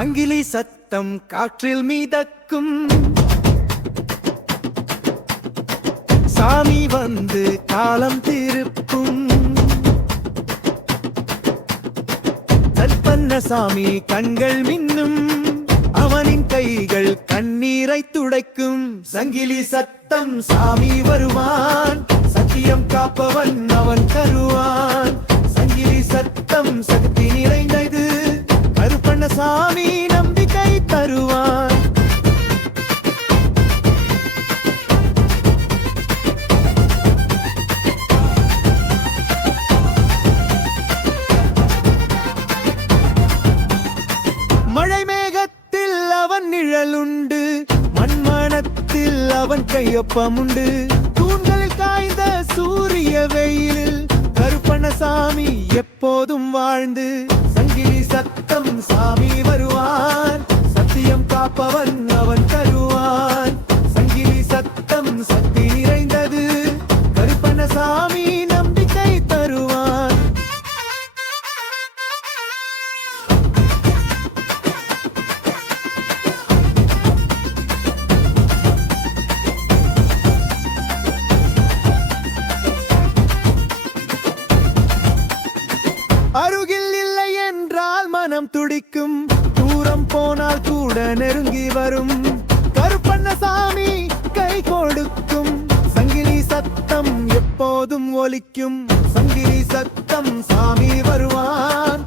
சங்கிலி சத்தம் காற்றில் மிதக்கும். சாமி வந்து காலம் திருப்பும். சல்பன்ன சாமி கண்கள் மின்னும். அவனின் கைகள் கண்ணீரை துடைக்கும். சங்கிலி சத்தம் சாமி வருவான். சத்தியம் காப்பவன் அவன் தருவான். சங்கிலி சத்தம் சக்தி நிறைந்தது. கருப்பண்ண சாமி நம்பிக்கை தருவான். மழை மேகத்தில் அவன் நிழலுண்டு. மண்மணத்தில் அவன் கையொப்பமுண்டு. தூண்களில் காய்ந்த சூரிய வெயிலில் கருப்பண்ணசாமி எப்போதும் வாழ்ந்து. சங்கிலி சத்தம் சாமி வருவான். சத்தியம் காப்பவன் அவன் தருவான். சங்கிலி சத்தம் சக்தி நிறைந்தது. கருப்பண்ணசாமி நம்பிக்கை தருவான். அருகில் இல்லை என்றால் மனம் துடிக்கும். தூரம் போனால் கூட நெருங்கி வரும். கருப்பண்ணசாமி கை கொடுக்கும். சங்கிலி சத்தம் எப்போதும் ஒலிக்கும். சங்கிலி சத்தம் சாமி வருவான்.